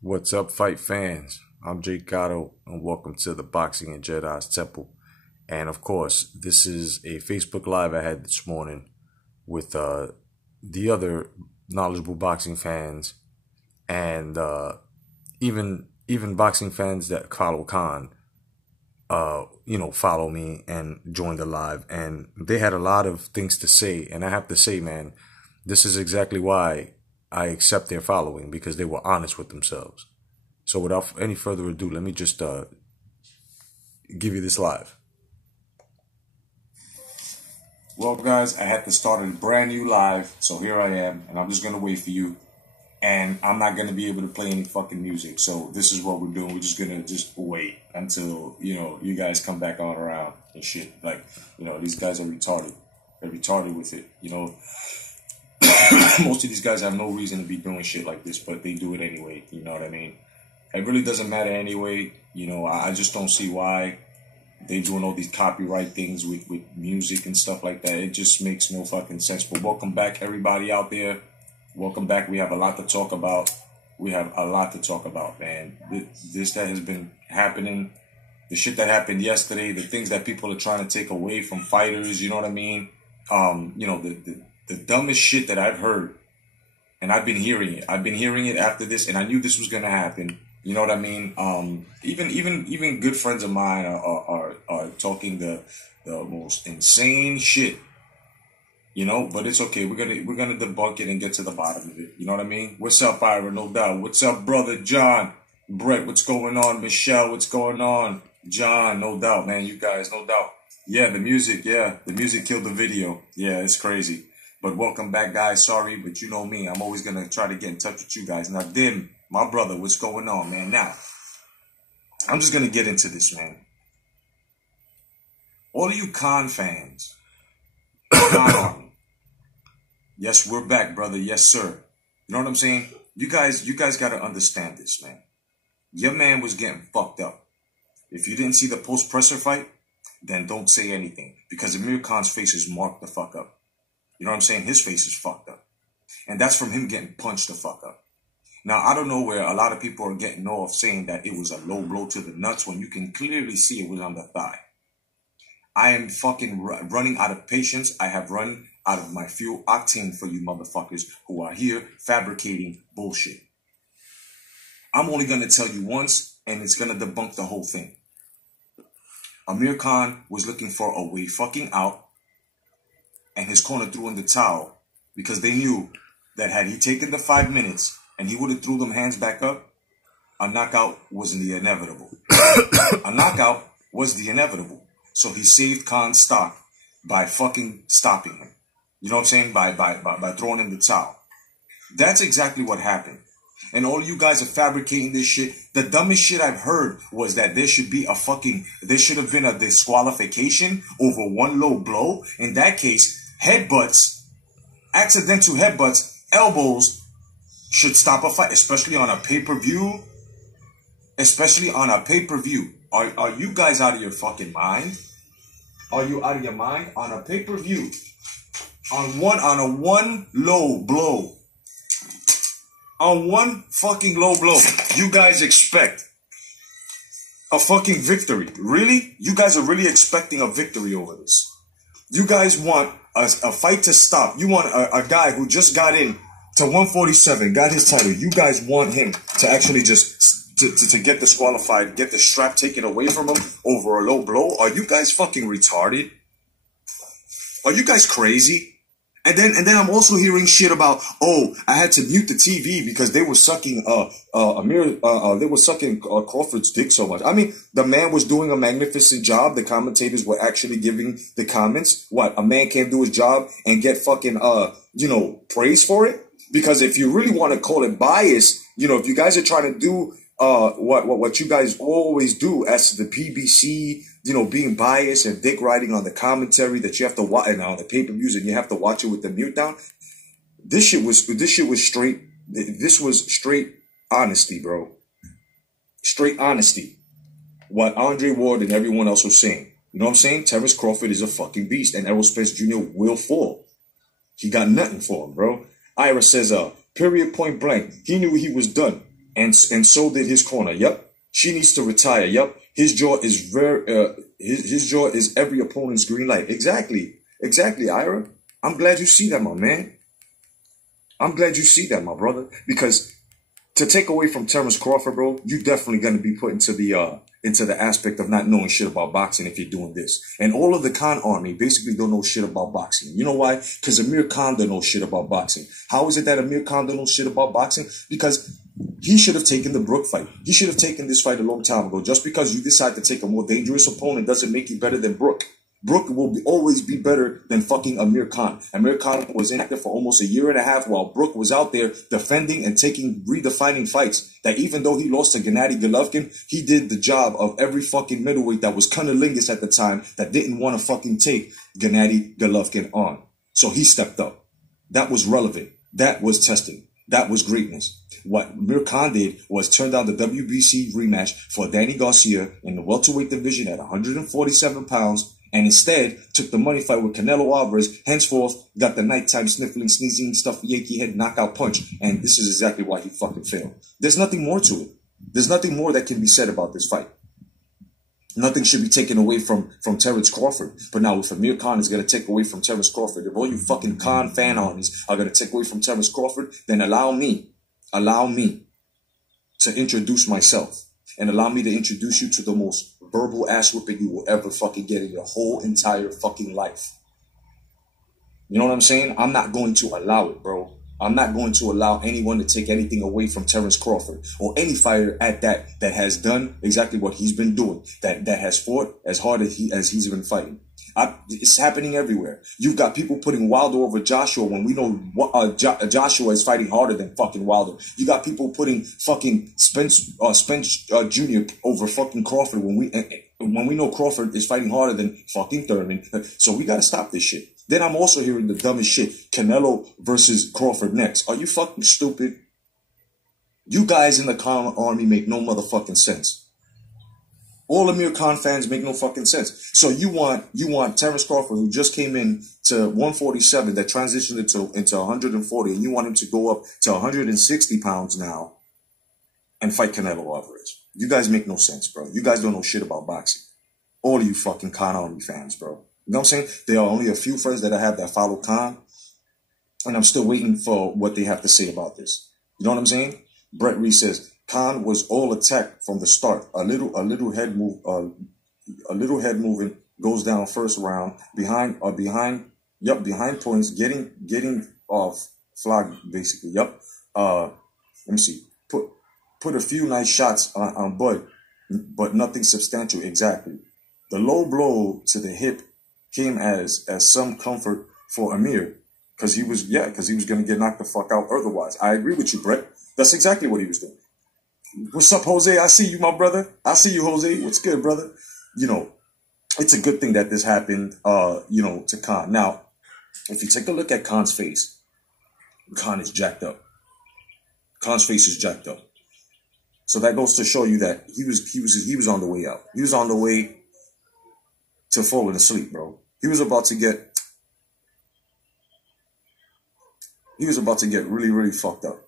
What's up, fight fans? I'm Jake Gatto, and welcome to the Boxing and Jedi's Temple. And of course, this is a Facebook Live I had this morning with the other knowledgeable boxing fans and even boxing fans that follow Khan. Follow me and join the live. And they had a lot of things to say, and I have to say, man, this is exactly why I accept their following, because they were honest with themselves. So without any further ado, let me just give you this live. Well, guys, I had to start a brand new live, so here I am, and I'm just going to wait for you. And I'm not going to be able to play any fucking music, so this is what we're doing. We're just going to wait until, you guys come back on around and shit. Like, these guys are retarded. They're retarded with it, Most of these guys have no reason to be doing shit like this, but they do it anyway. You know what I mean? It really doesn't matter anyway. I just don't see why they doing all these copyright things with music and stuff like that. It just makes no fucking sense. But welcome back, everybody out there. Welcome back. We have a lot to talk about. Man. This that has been happening, the shit that happened yesterday, the things that people are trying to take away from fighters. You know what I mean? The dumbest shit that I've heard, and I've been hearing it. I've been hearing it after this, and I knew this was gonna happen. You know what I mean? Even good friends of mine are talking the most insane shit. But it's okay. We're gonna debunk it and get to the bottom of it. You know what I mean? What's up, Ira? No doubt. What's up, brother John? Brett, what's going on? Michelle, what's going on? John, no doubt, man. You guys, no doubt. Yeah, the music killed the video. Yeah, it's crazy. But welcome back, guys. Sorry, but you know me. I'm always going to try to get in touch with you guys. Now, Dim, my brother, what's going on, man? Now, I'm just going to get into this, man. All of you Khan fans, Khan Army. Yes, we're back, brother. Yes, sir. You know what I'm saying? You guys got to understand this, man. Your man was getting fucked up. If you didn't see the post-presser fight, then don't say anything. Because Amir Khan's face is marked the fuck up. You know what I'm saying? His face is fucked up. And that's from him getting punched the fuck up. Now, I don't know where a lot of people are getting off saying that it was a low blow to the nuts when you can clearly see it was on the thigh. I am fucking running out of patience. I have run out of my fuel octane for you motherfuckers who are here fabricating bullshit. I'm only going to tell you once, and it's going to debunk the whole thing. Amir Khan was looking for a way fucking out, and his corner threw in the towel because they knew that had he taken the 5 minutes and he would have threw them hands back up, a knockout was the inevitable. A knockout was the inevitable. So he saved Khan's stock by fucking stopping him. You know what I'm saying? By throwing in the towel. That's exactly what happened. And all you guys are fabricating this shit. The dumbest shit I've heard was that there should have been a disqualification over one low blow. In that case, headbutts, accidental headbutts, elbows should stop a fight, especially on a pay-per-view. Are you guys out of your fucking mind? Are you out of your mind? On a pay-per-view, on a one low blow, on one fucking low blow, you guys expect a fucking victory? Really? You guys are really expecting a victory over this? You guys want a fight to stop. You want a guy who just got in to 147, got his title. You guys want him to actually just to get disqualified, get the strap taken away from him over a low blow? Are you guys fucking retarded? Are you guys crazy? And then I'm also hearing shit about, oh, I had to mute the TV because they were sucking they were sucking Crawford's dick so much. I mean, the man was doing a magnificent job. The commentators were actually giving the comments. What, a man can't do his job and get fucking praise for it? Because if you really want to call it bias, if you guys are trying to do what you guys always do as the PBC, being biased and dick riding on the commentary that you have to watch, and on the pay-per-views, and you have to watch it with the mute down. This was straight honesty, bro. Straight honesty. What Andre Ward and everyone else was saying. You know what I'm saying? Terrence Crawford is a fucking beast, and Errol Spence Jr. will fall. He got nothing for him, bro. Ira says, period, point blank. He knew he was done. and so did his corner. Yep, she needs to retire. Yep, his jaw is his jaw is every opponent's green light. Exactly, Ira. I'm glad you see that, my man. I'm glad you see that, my brother, because to take away from Terrence Crawford, bro, you definitely going to be put into the aspect of not knowing shit about boxing if you're doing this. And all of the Khan army basically don't know shit about boxing. You know why? Because Amir Khan don't know shit about boxing. How is it that Amir Khan don't know shit about boxing? Because he should have taken the Brook fight. He should have taken this fight a long time ago. Just because you decide to take a more dangerous opponent doesn't make you better than Brook. Brook will always be better than fucking Amir Khan. Amir Khan was inactive for almost a year and a half while Brook was out there defending and redefining fights that even though he lost to Gennady Golovkin, he did the job of every fucking middleweight that was cunnilingus at the time that didn't want to fucking take Gennady Golovkin on. So he stepped up. That was relevant. That was testing. That was greatness. What Amir Khan did was turn down the WBC rematch for Danny Garcia in the welterweight division at 147 pounds, and instead took the money fight with Canelo Alvarez, henceforth got the nighttime sniffling, sneezing, stuffy, Yankee head knockout punch. And this is exactly why he fucking failed. There's nothing more to it. There's nothing more that can be said about this fight. Nothing should be taken away from Terrence Crawford. But now if Amir Khan is going to take away from Terrence Crawford, if all you fucking Khan fan armies are going to take away from Terrence Crawford, then allow me to introduce myself. And allow me to introduce you to the most verbal ass whipping you will ever fucking get in your whole entire fucking life. You know what I'm saying? I'm not going to allow it, bro. I'm not going to allow anyone to take anything away from Terrence Crawford or any fighter at that has done exactly what he's been doing, that has fought as hard as he's been fighting. It's happening everywhere. You've got people putting Wilder over Joshua when we know Joshua is fighting harder than fucking Wilder. You got people putting fucking Spence Jr. over fucking Crawford when we know Crawford is fighting harder than fucking Thurman. So we got to stop this shit. Then I'm also hearing the dumbest shit. Canelo versus Crawford next. Are you fucking stupid? You guys in the Khan army make no motherfucking sense. All Amir Khan fans make no fucking sense. So you want Terrence Crawford, who just came in to 147, that transitioned into 140, and you want him to go up to 160 pounds now and fight Canelo Alvarez. You guys make no sense, bro. You guys don't know shit about boxing. All of you fucking Khan army fans, bro. You know what I'm saying? There are only a few friends that I have that follow Khan, and I'm still waiting for what they have to say about this. You know what I'm saying? Brett Reese says, Khan was all attack from the start. A little head moving goes down first round behind points, getting off flag basically. Yep. Let me see. Put a few nice shots on Bud, but nothing substantial exactly. The low blow to the hip came as some comfort for Amir because he was going to get knocked the fuck out otherwise. I agree with you, Brett. That's exactly what he was doing. What's up, Jose? I see you, my brother. I see you, Jose. What's good, brother? You know, it's a good thing that this happened, to Khan. Now, if you take a look at Khan's face, Khan is jacked up. Khan's face is jacked up. So that goes to show you that he was on the way out. He was on the way to falling asleep, bro. He was about to get really, really fucked up.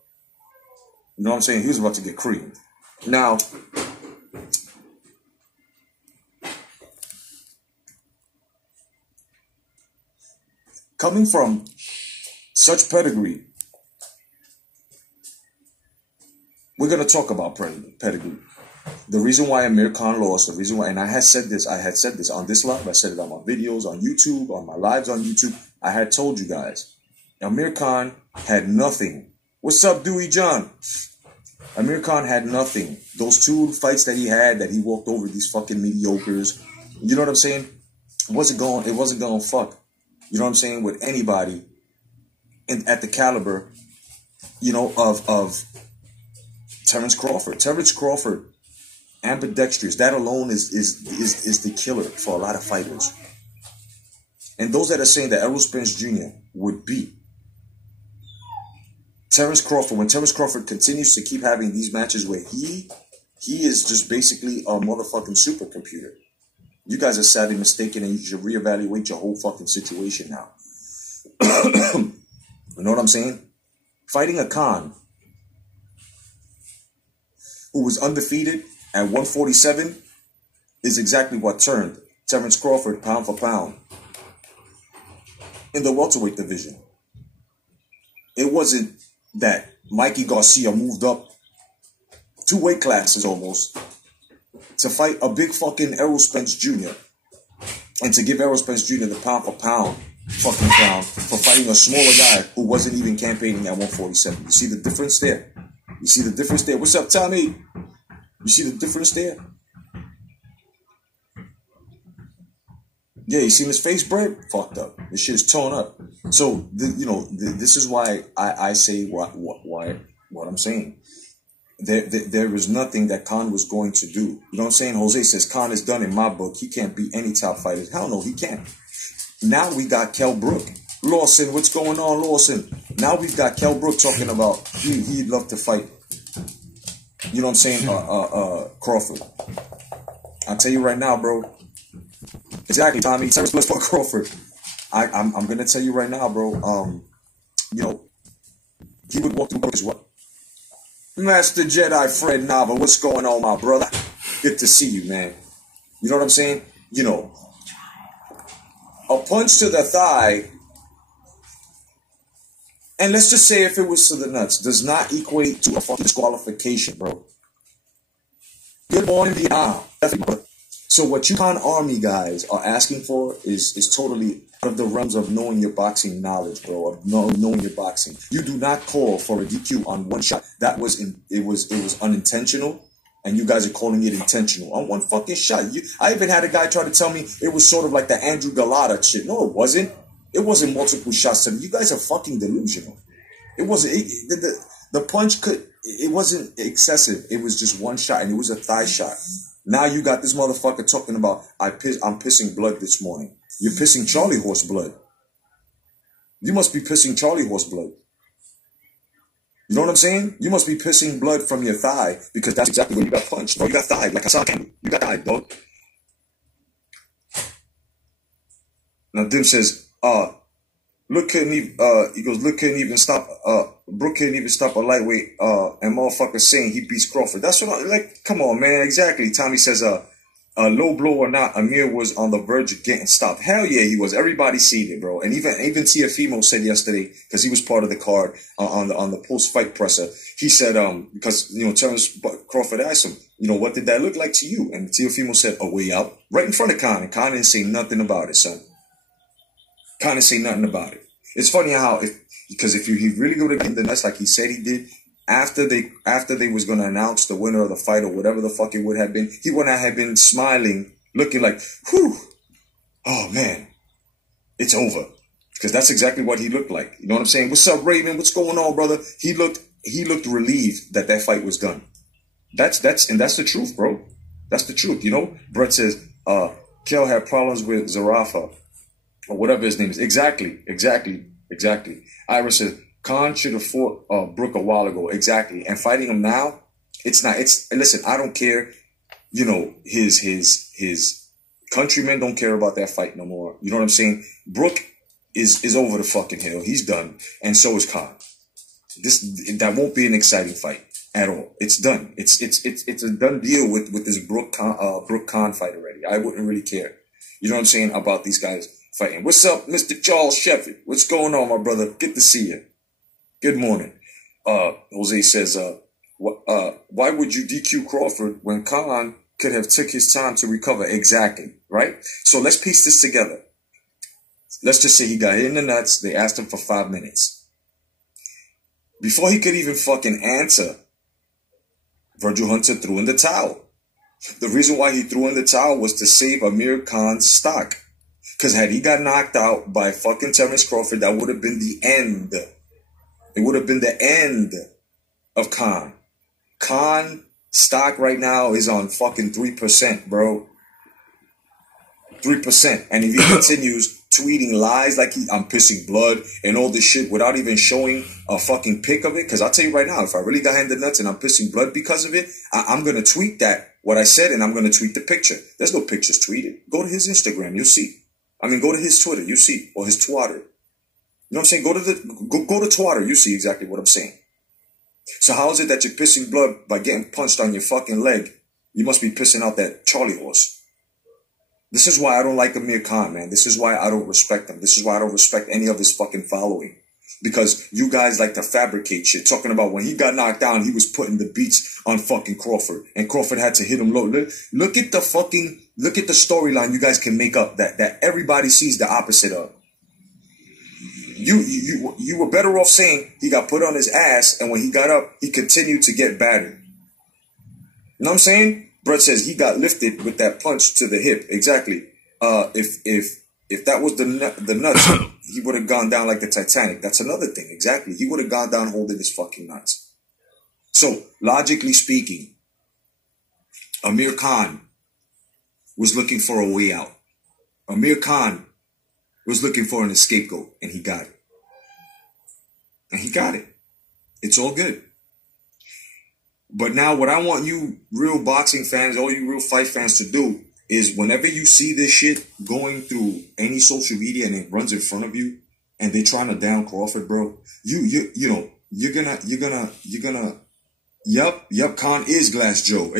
You know what I'm saying? He was about to get creamed. Now, coming from such pedigree, we're going to talk about pedigree. The reason why Amir Khan lost, the reason why, and I had said this on this live, I said it on my videos on YouTube, on my lives on YouTube. I had told you guys, Amir Khan had nothing. What's up, Dewey John? Amir Khan had nothing. Those two fights that he had, that he walked over these fucking mediocres, you know what I'm saying? It wasn't going to fuck, you know what I'm saying, with anybody at the caliber, of Terrence Crawford. Terrence Crawford, ambidextrous. That alone is the killer for a lot of fighters. And those that are saying that Errol Spence Jr. would beat Terrence Crawford, when Terrence Crawford continues to keep having these matches where he is just basically a motherfucking supercomputer, you guys are sadly mistaken, and you should reevaluate your whole fucking situation now. You know what I'm saying? Fighting a Khan who was undefeated at 147, is exactly what turned Terrence Crawford pound for pound in the welterweight division. It wasn't that Mikey Garcia moved up 2 weight classes almost to fight a big fucking Errol Spence Jr. and to give Errol Spence Jr. the pound for pound fucking crown for fighting a smaller guy who wasn't even campaigning at 147. You see the difference there? You see the difference there? What's up, Tommy? You see the difference there? Yeah, you seen his face, Brett? Fucked up. This shit is torn up. So, this is why I say what I'm saying. There was nothing that Khan was going to do. You know what I'm saying? Jose says, Khan is done in my book. He can't beat any top fighters. Hell no, he can't. Now we got Kell Brook. Lawson, what's going on, Lawson? Now we've got Kell Brook talking about he'd love to fight. You know what I'm saying? Crawford. I'll tell you right now, bro. Exactly, Tommy. Terrence Bliss for Crawford. I'm gonna tell you right now, bro. He would walk through as well. Master Jedi Fred Nava, what's going on, my brother? Good to see you, man. You know what I'm saying? A punch to the thigh, and let's just say if it was to the nuts, does not equate to a fucking disqualification, bro. Good morning, Vietnam. So what UConn Army guys are asking for is totally out of the realms of knowing your boxing knowledge, bro. Of knowing your boxing. You do not call for a DQ on one shot. It was unintentional, and you guys are calling it intentional on one fucking shot. I even had a guy try to tell me it was sort of like the Andrew Galata shit. No, it wasn't. It wasn't multiple shots to me. You guys are fucking delusional. It wasn't. The punch it wasn't excessive. It was just one shot, and it was a thigh shot. Now you got this motherfucker talking about I'm pissing blood this morning. You're pissing Charlie horse blood. You must be pissing Charlie horse blood. You know what I'm saying? You must be pissing blood from your thigh because that's exactly where you got punched. Bro, you got thigh like I saw Campbell. You got thigh, dog. Now Dim says, Look couldn't even stop Brook couldn't even stop a lightweight and motherfucker saying he beats Crawford. That's what come on, man. Exactly. Tommy says low blow or not, Amir was on the verge of getting stopped. Hell yeah, he was. Everybody seen it, bro. And even Tiafimo said yesterday, because he was part of the card on the post-fight presser, he said, because Terrence Crawford asked him, what did that look like to you? And Tiafimo said, a way out. Right in front of Khan. And Khan didn't say nothing about it, son. Khan didn't say nothing about it. It's funny how because if he really go to get the nuts like he said he did, after they was gonna announce the winner of the fight or whatever the fuck it would have been, he would have been smiling, looking like, whew, oh man, it's over. Because that's exactly what he looked like. You know what I'm saying? What's up, Raven? What's going on, brother? He looked relieved that fight was done. That's the truth, bro. That's the truth. Brett says, Kel had problems with Zarafa. Or whatever his name is. Exactly. Ira says, Khan should have fought Brook a while ago. Exactly. And fighting him now, listen, I don't care. His countrymen don't care about that fight no more. You know what I'm saying? Brook is over the fucking hill. He's done. And so is Khan. That won't be an exciting fight at all. It's done. It's a done deal with this Brook Khan fight already. I wouldn't really care. You know what I'm saying? About these guys fighting. What's up, Mr. Charles Sheffield? What's going on, my brother? Good to see you. Good morning. Jose says, why would you DQ Crawford when Khan could have took his time to recover? Exactly, right? So let's piece this together. Let's just say he got hit in the nuts. They asked him for 5 minutes. Before he could even fucking answer, Virgil Hunter threw in the towel. The reason why he threw in the towel was to save Amir Khan's stock. Because had he got knocked out by fucking Terrence Crawford, that would have been the end. It would have been the end of Khan. Khan stock right now is on fucking 3%, bro. 3%. And if he continues tweeting lies like I'm pissing blood and all this shit without even showing a fucking pic of it, because I'll tell you right now, if I really got handed nuts and I'm pissing blood because of it, I'm going to tweet what I said, and I'm going to tweet the picture. There's no pictures tweeted. Go to his Instagram. You'll see. Go to his Twitter, you see, or his Twitter. You know what I'm saying? Go to Twitter, you see exactly what I'm saying. So how is it that you're pissing blood by getting punched on your fucking leg? You must be pissing out that Charlie horse. This is why I don't like Amir Khan, man. This is why I don't respect him. This is why I don't respect any of his fucking following. Because you guys like to fabricate shit. Talking about when he got knocked down, he was putting the beats on fucking Crawford. And Crawford had to hit him low. Look at the storyline you guys can make up that everybody sees the opposite of. You were better off saying he got put on his ass, and when he got up, he continued to get battered. You know what I'm saying? Brett says he got lifted with that punch to the hip. Exactly. If that was the nuts, he would have gone down like the Titanic. That's another thing. Exactly. He would have gone down holding his fucking nuts. So, logically speaking, Amir Khan was looking for a way out. Amir Khan was looking for an scapegoat, and he got it. And he got it. It's all good. But now what I want you real boxing fans, all you real fight fans to do is whenever you see this shit going through any social media and it runs in front of you and they're trying to down Crawford, bro, you're gonna, yup, Khan is Glass Joe.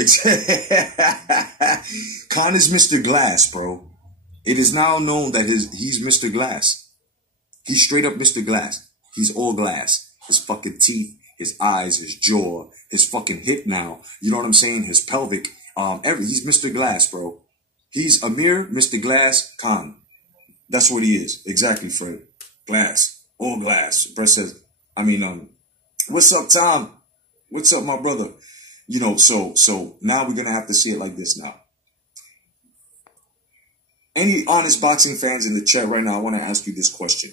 Khan is Mr. Glass, bro. It is now known that he's Mr. Glass. He's straight up Mr. Glass. He's all glass. His fucking teeth, his eyes, his jaw, his fucking hip now. You know what I'm saying? His pelvic. He's Mr. Glass, bro. He's Amir, Mr. Glass, Khan. That's what he is. Exactly, Fred. Glass. All glass. Brett says, what's up, Tom? What's up, my brother? You know, so now we're going to have to see it like this now. Any honest boxing fans in the chat right now, I want to ask you this question.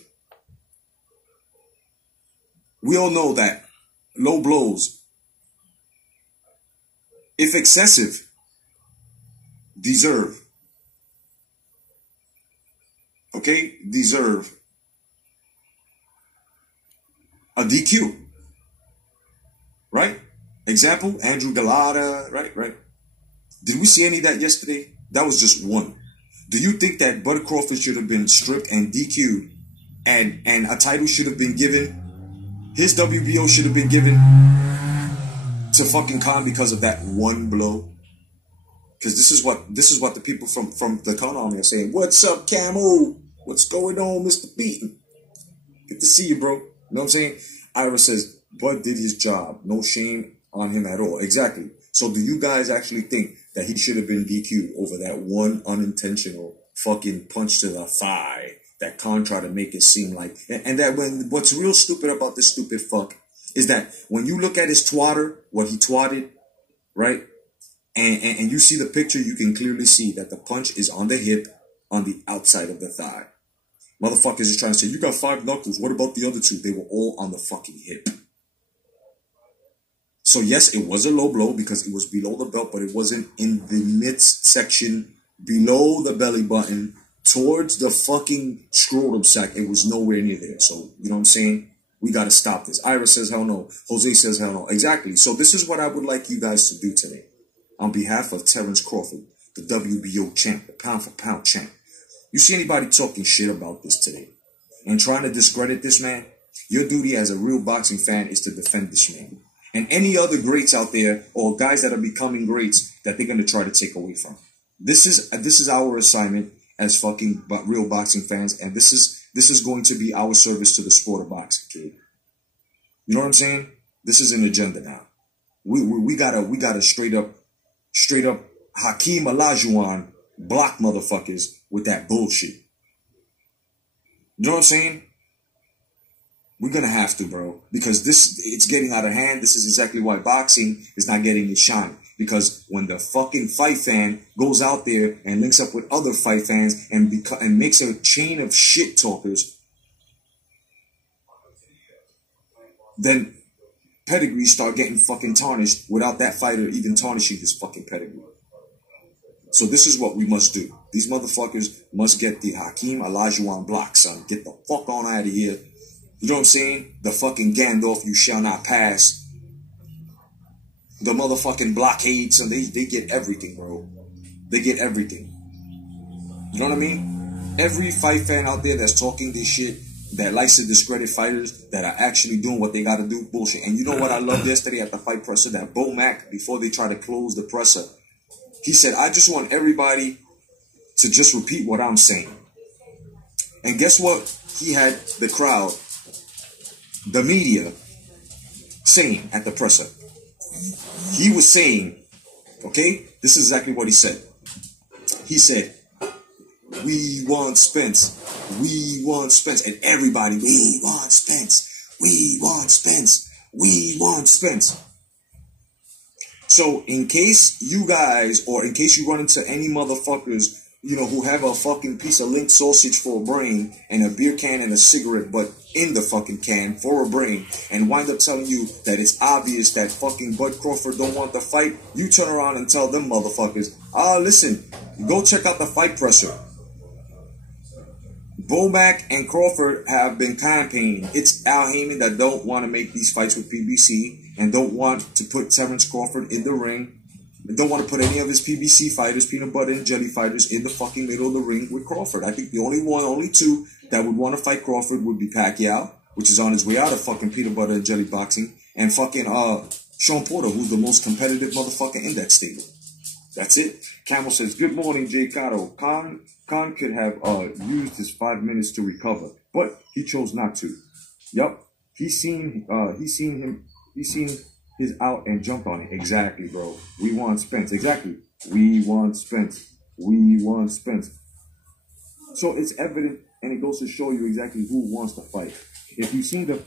We all know that low blows, if excessive, deserve a DQ. Right? Example, Andrew Galata, right? Did we see any of that yesterday? That was just one. Do you think that Bud Crawford should have been stripped and DQ'd and a title should have been given? His WBO should have been given to fucking Khan because of that one blow. Because this is what the people from the Khan army are saying. What's up, Camo? What's going on, Mr. Beaton? Good to see you, bro. You know what I'm saying? Ira says, Bud did his job. No shame on him at all. Exactly. So do you guys actually think that he should have been DQ'd over that one unintentional fucking punch to the thigh that Khan tried to make it seem like? And that what's real stupid about this stupid fuck is that when you look at his twatter, what he twatted, right? And you see the picture, you can clearly see that the punch is on the hip, on the outside of the thigh. Motherfuckers is trying to say, you got 5 knuckles. What about the other 2? They were all on the fucking hip. So yes, it was a low blow because it was below the belt, but it wasn't in the midsection, below the belly button, towards the fucking scrotum sack. It was nowhere near there. So, you know what I'm saying? We got to stop this. Ira says hell no. Jose says hell no. Exactly. So this is what I would like you guys to do today. On behalf of Terrence Crawford, the WBO champ, the pound-for-pound champ. You see anybody talking shit about this today and trying to discredit this man, your duty as a real boxing fan is to defend this man. And any other greats out there or guys that are becoming greats that they're going to try to take away from. This is our assignment as fucking real boxing fans, and this is going to be our service to the sport of boxing, kid. You know what I'm saying? This is an agenda now. We gotta straight up Hakeem Olajuwon block motherfuckers with that bullshit. You know what I'm saying? We're gonna have to, bro, because it's getting out of hand. This is exactly why boxing is not getting its shine. Because when the fucking fight fan goes out there and links up with other fight fans and makes a chain of shit talkers, then pedigrees start getting fucking tarnished without that fighter even tarnishing his fucking pedigree. So this is what we must do. These motherfuckers must get the Hakeem Olajuwon block, son. Get the fuck on out of here. You know what I'm saying? The fucking Gandalf, you shall not pass. The motherfucking blockades, and they get everything, bro. They get everything. You know what I mean? Every fight fan out there that's talking this shit, that likes to discredit fighters that are actually doing what they got to do. Bullshit. And you know what I loved yesterday at the fight presser? That Bo Mack, before they try to close the presser, he said, I just want everybody to just repeat what I'm saying. And guess what? He had the crowd, the media, saying at the presser. He was saying, okay, this is exactly what he said. He said, we want Spence. We want Spence. And everybody, we want Spence. We want Spence. We want Spence. So in case you guys, or in case you run into any motherfuckers, you know, who have a fucking piece of link sausage for a brain and a beer can and a cigarette butt in the fucking can for a brain, and wind up telling you that it's obvious that fucking Bud Crawford don't want the fight, you turn around and tell them motherfuckers, listen, go check out the fight presser. Bomack and Crawford have been campaigning. It's Al Heyman that don't want to make these fights with PBC and don't want to put Terrence Crawford in the ring. Don't want to put any of his PBC fighters, peanut butter and jelly fighters, in the fucking middle of the ring with Crawford. I think the only two that would want to fight Crawford would be Pacquiao, which is on his way out of fucking peanut butter and jelly boxing, and fucking Sean Porter, who's the most competitive motherfucker in that stable. That's it. Camel says, good morning, Jay Cotto. Khan could have used his 5 minutes to recover, but he chose not to. Yup. He's seen his out and jumped on it. Exactly, bro. We want Spence. Exactly. We want Spence. We want Spence. So it's evident, and it goes to show you exactly who wants to fight. If you've seen the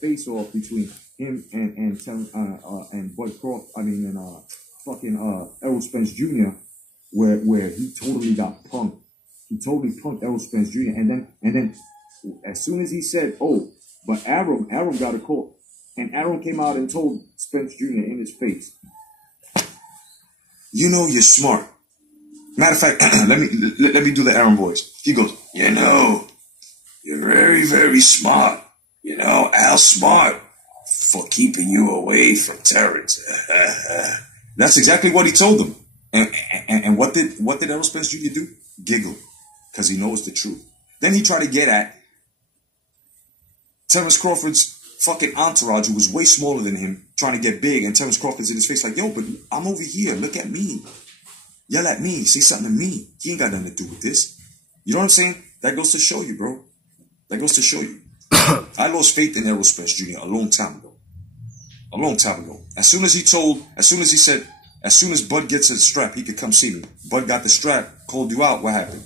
face off between him and Bud Crawford, Errol Spence Jr., where he totally got punked. He totally punked Errol Spence Jr. And then as soon as he said, "Oh, but Arum got a call," and Arum came out and told Spence Jr. in his face, "You know you're smart." Matter of fact, let me do the Arum voice. He goes, "You know, you're very, very smart. You know, Al's smart for keeping you away from Terrence." That's exactly what he told them. And what did Errol Spence Jr. do? Giggle, because he knows the truth. Then he tried to get at Terrence Crawford's fucking entourage, who was way smaller than him, trying to get big, and Terrence Crawford's in his face like, "Yo, but I'm over here. Look at me. Yell at me. Say something to me. He ain't got nothing to do with this." You know what I'm saying? That goes to show you, bro. That goes to show you. I lost faith in Errol Spence Jr. a long time ago. A long time ago. As soon as he said, as soon as Bud gets a strap, he could come see me. Bud got the strap, called you out. What happened?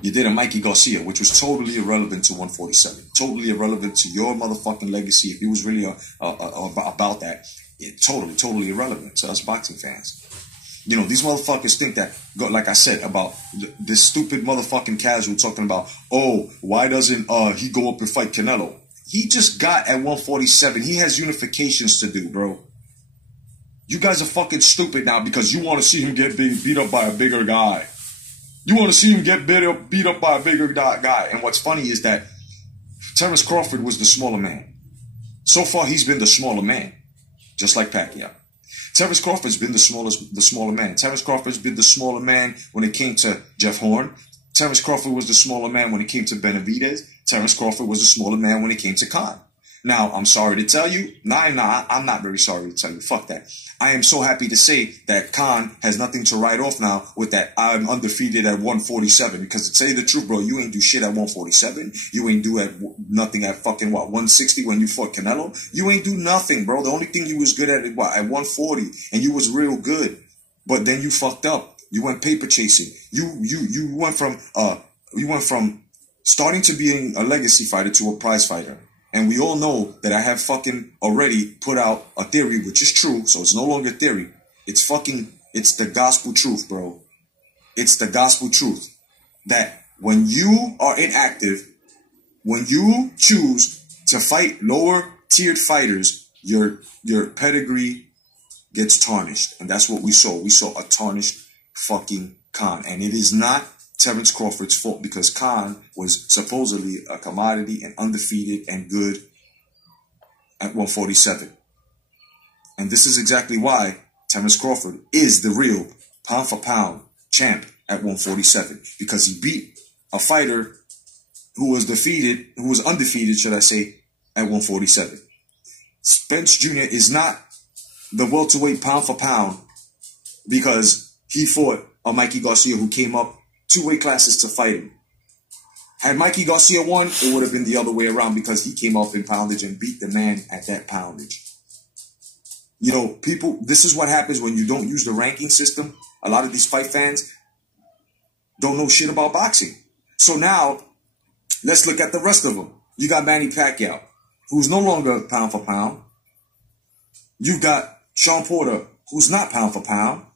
You did a Mikey Garcia, which was totally irrelevant to 147. Totally irrelevant to your motherfucking legacy. If he was really about that, totally irrelevant to us boxing fans. You know, these motherfuckers think that, like I said, about this stupid motherfucking casual talking about, oh, why doesn't he go up and fight Canelo? He just got at 147. He has unifications to do, bro. You guys are fucking stupid now because you want to see him get beat up by a bigger guy. You want to see him get beat up by a bigger guy. And what's funny is that Terrence Crawford was the smaller man. So far, he's been the smaller man, just like Pacquiao. Terrence Crawford's been the smaller man. Terrence Crawford's been the smaller man when it came to Jeff Horn. Terrence Crawford was the smaller man when it came to Benavidez. Terrence Crawford was the smaller man when it came to Khan. Now, I'm sorry to tell you. I'm not very sorry to tell you. Fuck that. I am so happy to say that Khan has nothing to write off now with that I'm undefeated at 147. Because to tell you the truth, bro, you ain't do shit at 147. You ain't do nothing at fucking, 160 when you fought Canelo? You ain't do nothing, bro. The only thing you was good at, at 140. And you was real good. But then you fucked up. You went paper chasing. You went from starting to being a legacy fighter to a prize fighter. And we all know that I have fucking already put out a theory, which is true, so it's no longer theory. It's the gospel truth, bro. It's the gospel truth. That when you are inactive, when you choose to fight lower tiered fighters, your pedigree gets tarnished. And that's what we saw. We saw a tarnished fucking Khan. And it is not Terrence Crawford's fault because Khan was supposedly a commodity and undefeated and good at 147. And this is exactly why Terrence Crawford is the real pound for pound champ at 147 because he beat a fighter who was undefeated, should I say, at 147. Spence Jr. is not the welterweight pound for pound because he fought a Mikey Garcia who came up 2 weight classes to fight him. Had Mikey Garcia won, it would have been the other way around because he came up in poundage and beat the man at that poundage. You know, people, this is what happens when you don't use the ranking system. A lot of these fight fans don't know shit about boxing. So now, let's look at the rest of them. You got Manny Pacquiao, who's no longer pound for pound. You've got Sean Porter, who's not pound for pound.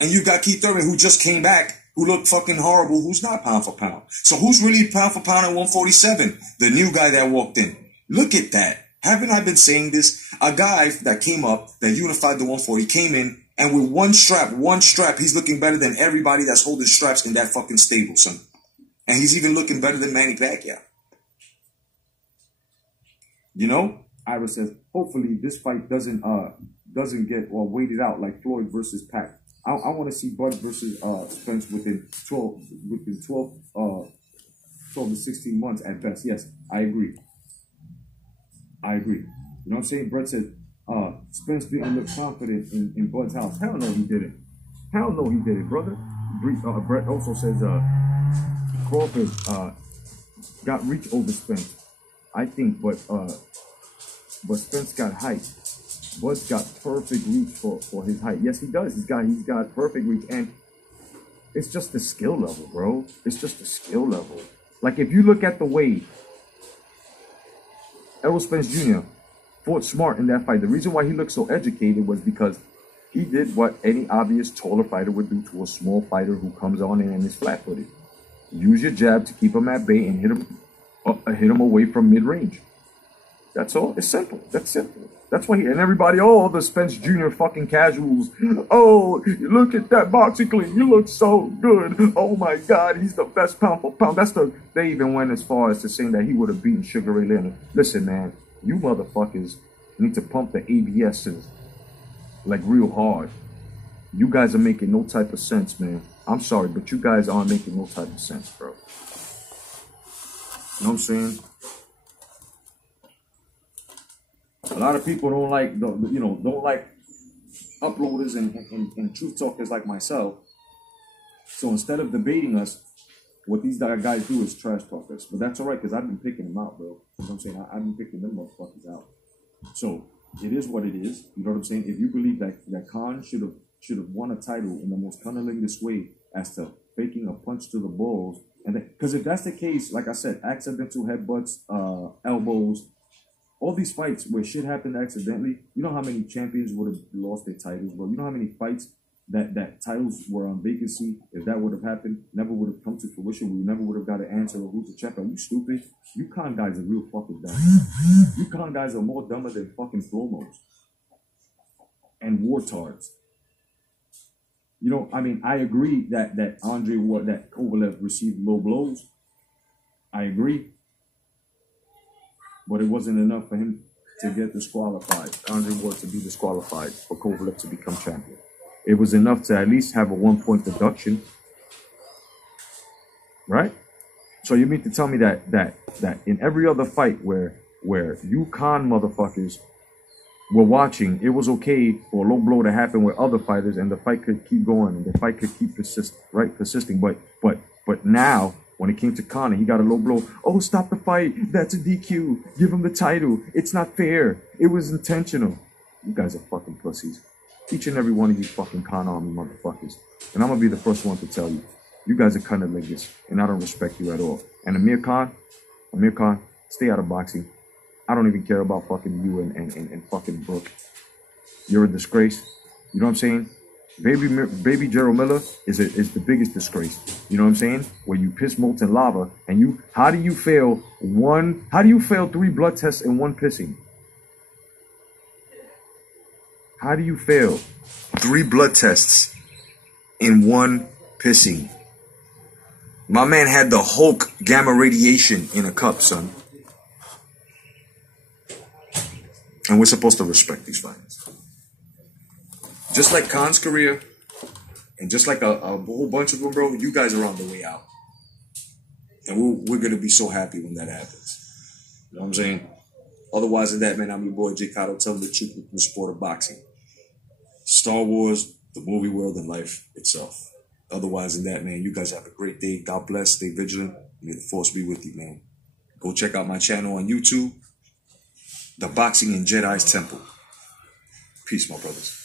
And you've got Keith Thurman, who just came back, who looked fucking horrible, who's not pound for pound. So who's really pound for pound at 147? The new guy that walked in. Look at that. Haven't I been saying this? A guy that came up, that unified the 140, came in, and with one strap, he's looking better than everybody that's holding straps in that fucking stable, son. And he's even looking better than Manny Pacquiao. You know? Ira says, hopefully this fight doesn't get waited out like Floyd versus Pac. I want to see Bud versus Spence within 12 to 16 months at best. Yes, I agree. You know what I'm saying? Brett said, Spence didn't look confident in Bud's house. Hell no, he didn't. Hell no, he didn't, brother. Brett also says Crawford got reach over Spence. I think, but Spence got height. Bud's got perfect reach for his height. Yes, he does. He's got perfect reach, and it's just the skill level, bro. It's just the skill level. Like if you look at the way Errol Spence Jr. fought smart in that fight, the reason why he looked so educated was because he did what any obvious taller fighter would do to a small fighter who comes on in and is flat-footed. Use your jab to keep him at bay and hit him away from mid-range. That's all. It's simple. That's simple. That's why and everybody, the Spence Jr. fucking casuals. Oh, look at that boxing clean. You look so good. Oh my God, he's the best pound for pound. They even went as far as to saying that he would have beaten Sugar Ray Leonard. Listen, man, you motherfuckers need to pump the ABSs like real hard. You guys are making no type of sense, man. I'm sorry, but you guys aren't making no type of sense, bro. You know what I'm saying? A lot of people don't like uploaders and truth talkers like myself. So instead of debating us, what these guys do is trash talk us. But that's all right, because I've been picking them out, bro. You know what I'm saying? I've been picking them motherfuckers out. So it is what it is. You know what I'm saying? If you believe that Khan should have won a title in the most cunnilingus way as to faking a punch to the balls, and because if that's the case, like I said, accidental headbutts, elbows, all these fights where shit happened accidentally, you know how many champions would have lost their titles, bro? You know how many fights that titles were on vacancy? If that would have happened, never would have come to fruition. We never would have got an answer of who's the champion. Are you stupid? You con guys are real fucking dumb. You con guys are more dumber than fucking promos and wartards. You know, I mean, I agree that that Kovalev received low blows. I agree. But it wasn't enough for him to get disqualified. Andre Ward to be disqualified for Kovalev to become champion. It was enough to at least have a 1-point deduction. Right? So you mean to tell me that in every other fight where you con motherfuckers were watching, it was okay for a low blow to happen with other fighters and the fight could keep going and the fight could keep persisting. But now, when it came to Conor, he got a low blow. Oh, stop the fight. That's a DQ. Give him the title. It's not fair. It was intentional. You guys are fucking pussies. Each and every one of you fucking con army motherfuckers. And I'm going to be the first one to tell you. You guys are cunnilingus, and I don't respect you at all. And Amir Khan, stay out of boxing. I don't even care about fucking you and fucking Brooke. You're a disgrace. You know what I'm saying? Baby Gerald Miller is the biggest disgrace. You know what I'm saying? Where you piss molten lava and how do you fail 3 blood tests and 1 pissing? How do you fail 3 blood tests in 1 pissing? My man had the Hulk gamma radiation in a cup, son. And we're supposed to respect these fighters. Just like Khan's career, and just like a whole bunch of them, bro, you guys are on the way out. And we're going to be so happy when that happens. You know what I'm saying? Otherwise than that, man, I'm your boy Jay Cotto, telling the truth with the sport of boxing. Star Wars, the movie world, and life itself. Otherwise than that, man, you guys have a great day. God bless. Stay vigilant. May the force be with you, man. Go check out my channel on YouTube, The Boxing in Jedi's Temple. Peace, my brothers.